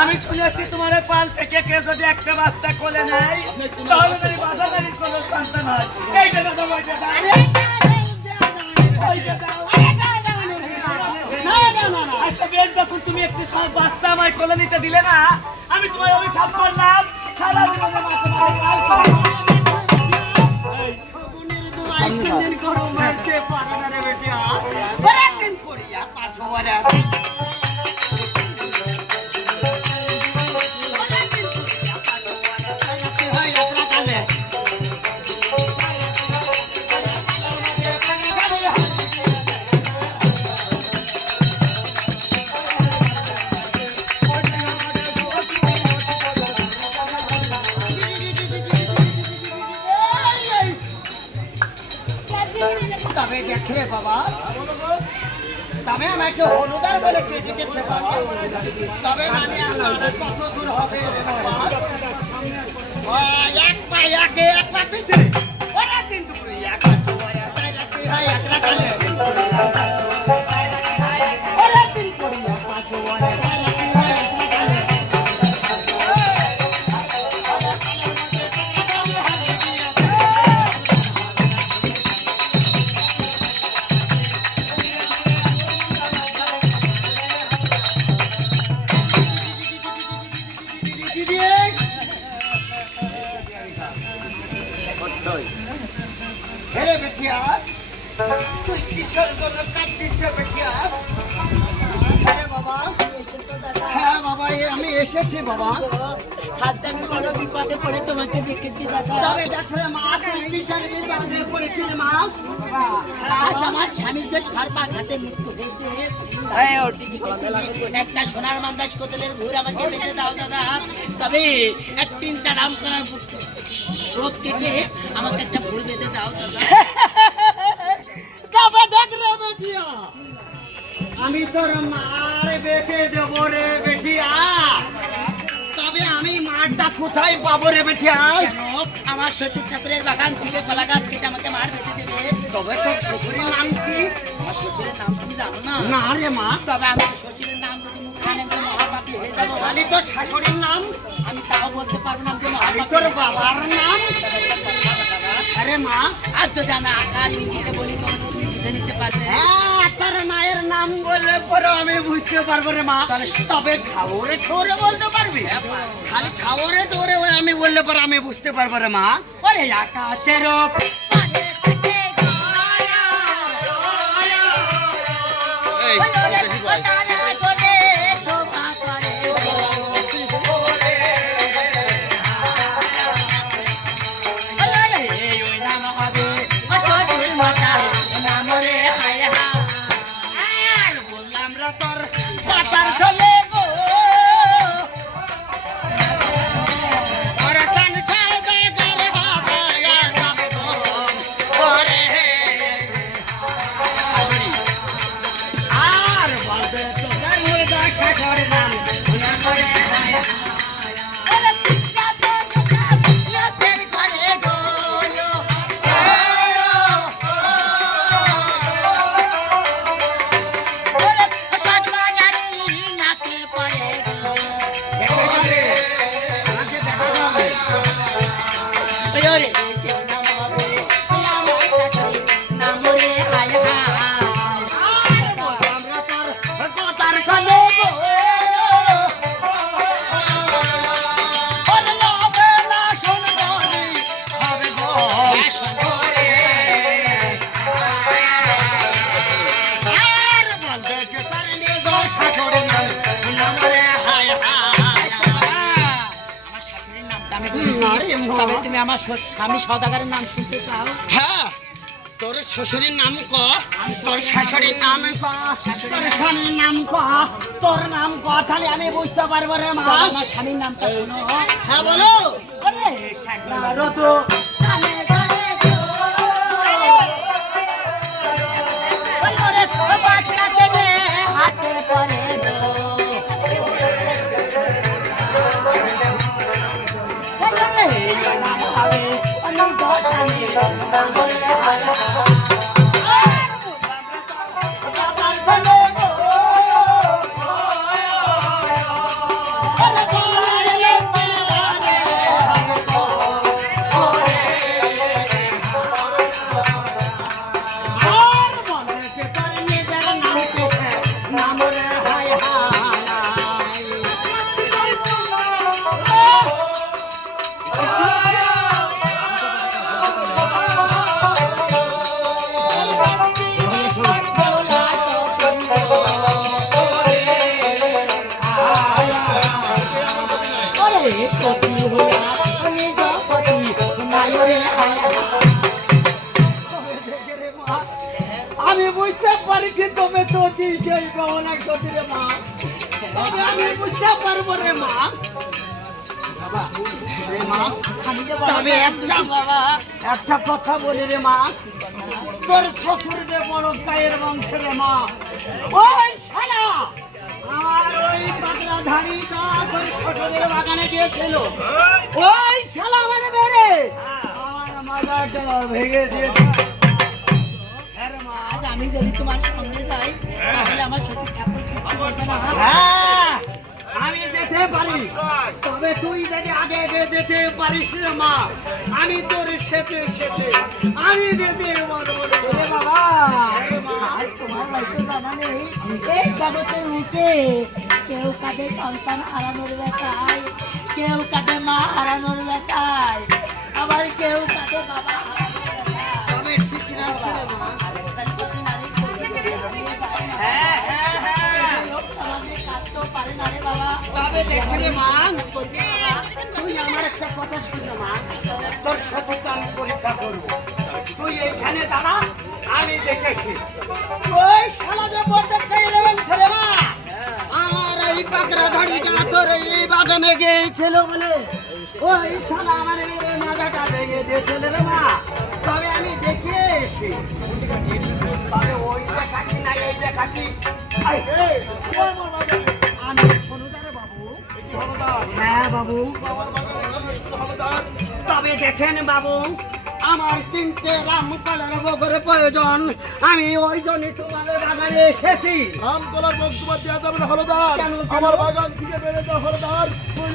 আমি শুনেছি তোমার পাল থেকে কে যদি একটা বাচ্চা কোলে নেয় তাহলে তুমি কোনো সন্তান হয়। এইটা দাদা বইটা আচ্ছা বেশ যখন তুমি একটি সব বাচ্চা আমায় কোলে নিতে দিলে না আমি তোমায় অভিশাপ করলাম। সারা জীবনে তিনদিন করো মারতে পারে না রে বেটিয়া করিয়া পাঁচ আমাকে অনুদার বলে কে ডেকেছে? তবে মানে আমার কত দূর হবে? এক পা এক পা পিছনে একটা সোনার মান্দাজ কোতলের ভুর আমাকে বেঁচে দাও দাদা। তবে এক তিনটা রাম করার রোগ কেটে আমাকে একটা ভুল বেঁধে দাও দাদা। তবে দেখ রে বেটিয়া। আমি তোর মার বেটে দেব রে বেটিয়া। তবে আমি মারটা কোথায় পাবো রে বেটিয়া? আমার শ্বশুর ঠাকুরের বাগান থেকে কলা গাছ কেটে আমাকে মার বেঁচে দেবে। তবে তোর শ্বশুরের নাম কি? আমার শ্বশুরের নাম জানো না? না রে মা। তবে আমি শ্বশুরের নাম যদি মুখ খানে হয়ে যাব খালি তোর শাশুড়ির নাম? আমি তাও বলতে পারব না যে খালি তোর বাবার নাম? আরে মা। আর যদি আমি আকার ইঙ্গিতে বলি তো নিতে পারবে। হ্যাঁ তোর মায়ের নাম বললে পরে আমি বুঝতে পারব রে মা। তাহলে তবে খাওয়ারে ঠোরে বলতে পারবি? খালি খাওয়ারে ঠোরে আমি বললে পরে আমি বুঝতে পারব রে মা। ওরে আকাশের আমার স্বামী সদাগরের নাম শুনতে চাও? হ্যাঁ তোর শ্বশুরের নাম ক? তোর শাশুড়ির নাম ক? তোর স্বামীর নাম ক? তোর নাম ক? তাহলে আমি বুঝতে পারব রে মা। আমার স্বামীর নামটা শোনো। হ্যাঁ বলো। আরে তো পারছি তুমি তো মা। তবে আমি বুঝতে পারব রে মা। তবে একটা কথা বলি রে মা। তোর শ্বশুর যে বড় গায়ের বংশ রে মা। ওই শালা, আমার ওই পাতলা তোর শ্বশুরের বাগানে দিয়েছিল ওই শালা মানে আমার মাথাটা ভেঙে দিয়েছে। আমি যদি তোমার সঙ্গে যাই তাহলে আমার না। হ্যাঁ আমি যেতে পারি। তবে তুই যদি আগে আগে যেতে পারিস রে মা আমি তোর সেতে সেতে আমি যেতে পারব বাবা তোমার হয়তো জানা নেই। এই জগতে উঠে কেউ কাঁদে সন্তান হারানোর ব্যথায় কেউ কাঁদে মা হারানোর ব্যথায় আবার কেউ কাঁদে বাবা হারানোর ব্যথায়। তবে ঠিক মা। আমার এই পাকড়া ধড়িটা তোর এই বাগানে গিয়েছিল বলে ওই শালা আমার মেরে মাথাটা ভেঙে দিয়েছিল রে মা তবে আমি দেখে এসি তবে ওই দেখাচ্ছি না এই দেখাচ্ছি আই, হ্যাঁ বাবু। তবে দেখেন বাবু আমার তিনটে রাম কালার বগর প্রয়োজন। আমি ওই জন্য তোমার বাগানে এসেছি। রাম কলার বক্তব্য দেওয়া যাবে না হলদার? আমার বাগান থেকে বেড়ে যাও হলদার।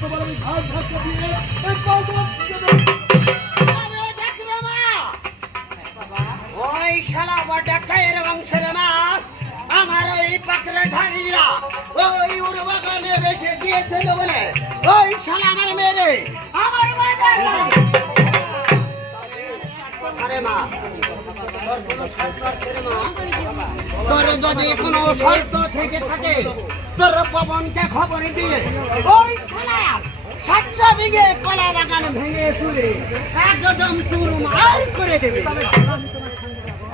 তোমার আমি ঘাস ঘাস দিয়ে ওই শালা বংশের মা। আমার ওই পাত্রে ঢাড়িরা ওই উর বাগানে রেখে দিয়েছিল বলে, ওই শালা আমার মেরে আমার মেরে আরে তোর যদি থেকে থাকে, তোর পবনকে খবর দিয়ে, ওই বিঘে কলা বাগান ভেঙে চুরে একদম চুরমার করে দেবে।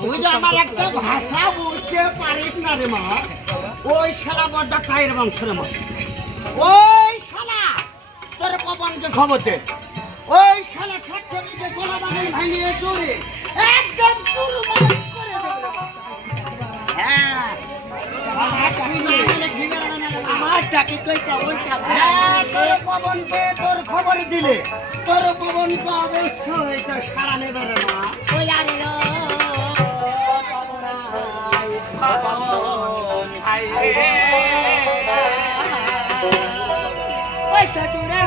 তুই যে আমার একটা ভাষা বুঝতে পারিস না রে মা, ওই শালা বড্ডা কায়ের বংশের মা। ওই শালা, তোর পবনকে খবর দে। ওই শালা সাক্ষরীকে গোলা বাগান ভাঙিয়ে চুরি একদম দেবে। হ্যাঁ। রে। আমার টাকে কই পবন তোর পবনকে খবর দিলে? তোর পবন তো অবশ্যই তো সারা নেবে রে মা। ওই আরে ও ওই সচুরের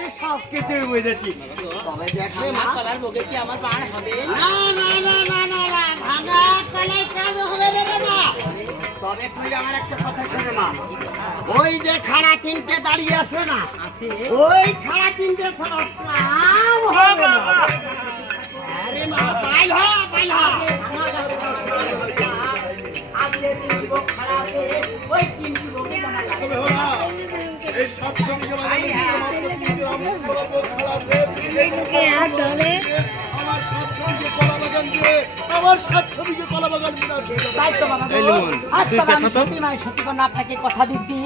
আমি সব কিছুই বুঝেছি। তবে দেখলে মা। কলার বগে কি আমার বার হবে? না না না না না না ভাঙা কলাই কাজ হবে রে বাবা তবে তুই আমার একটা কথা শোনে মা। ওই যে খাড়া তিনটে দাঁড়িয়ে আছে না ওই খাড়া তিনটে ছাড়া কাম হবে না। আরে মা বাইল হ বাইল হ। আজকে তিনটি খারাপ ওই তিনটি বগে জানা এই সাত করে আপনাকে কথা দিচ্ছি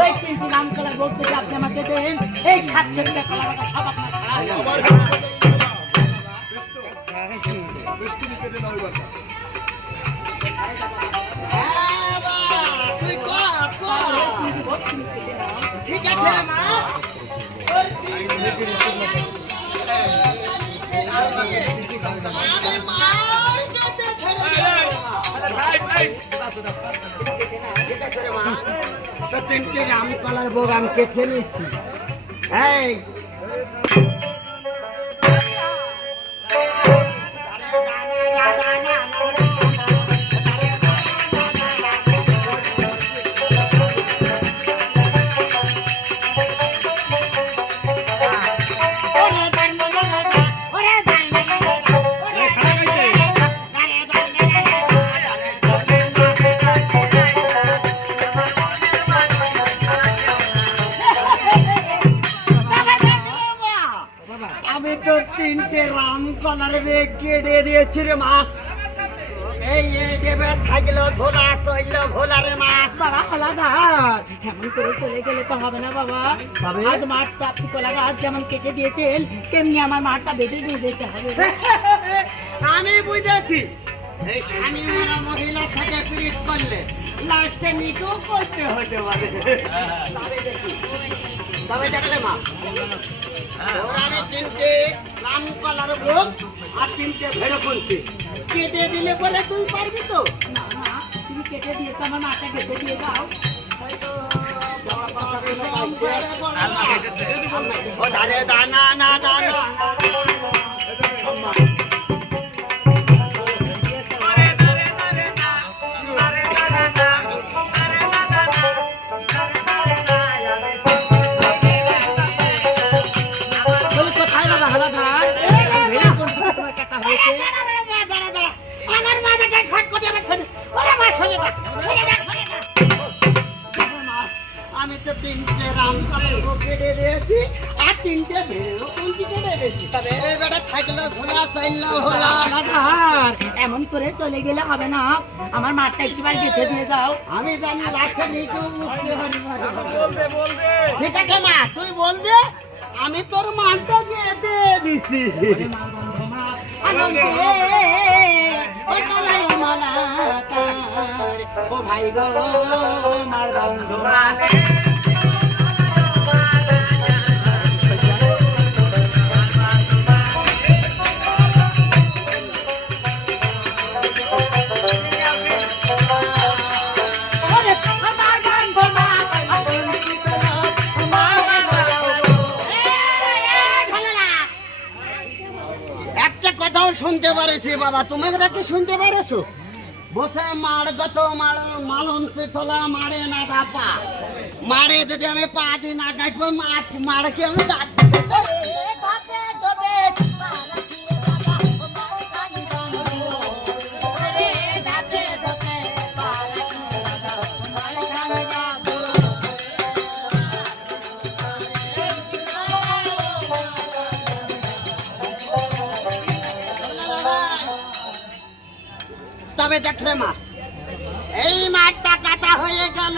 ওই তিনটি নাম কলার বলতে যে আপনি আমাকে দেন এই সাত জনকে কলা বাগা সব আপনার খারাপ আমার বৃষ্টি রাম কলার বোগ আমি কেটে নিয়েছি এই তিনটে রাম কলার বেগ কেটে দিয়েছি রে মা। এই দেবে থাকল ধোলা চইল ভোলা রে মা। বাবা কলা এমন করে চলে গেলে তো হবে না বাবা। আজ মাঠটা আপনি কলা গাছ যেমন কেটে দিয়েছেন তেমনি আমার মাঠটা বেঁধে দিয়ে যেতে হবে। আমি বুঝেছি। এই স্বামী মারা মহিলার সাথে পীড়িত করলে লাস্টে নিকেও করতে হতে পারে। তবে দেখি তবে দেখলে মা ওর আমি তিনটে রাম কলার বুক আর তিনটে ভেড়ো কুলছি কেটে দিলে পরে তুই পারবি তো না না তুমি কেটে দিয়ে আমার মাঠটা কেটে দিয়ে দাও ও দাদে দানা না দানা কেটে দিয়েছি আর তিনটে ভেড়েও কুঞ্চি কেটে দিয়েছি তবে বেটা থাকলে ঘোলা চাইলে এমন করে চলে গেলে হবে না। আমার মাঠটা একবার গেঁথে দিয়ে যাও। আমি জানি রাখতে নেই কেউ ঠিক আছে মা তুই বল দে আমি তোর মানটা গেঁথে দিছি। ওই তলাই ও ভাই গো মার কথাও শুনতে পারেছি বাবা। তুমি ওরা কি শুনতে পারেছো? বসে মার গত মার মালন তোলা মারে না দা পা মারে যদি আমি পা দি না গাইবো মার মারকে আমি দাঁত তবে দেখ মা। এই মাঠটা কাটা হয়ে গেল।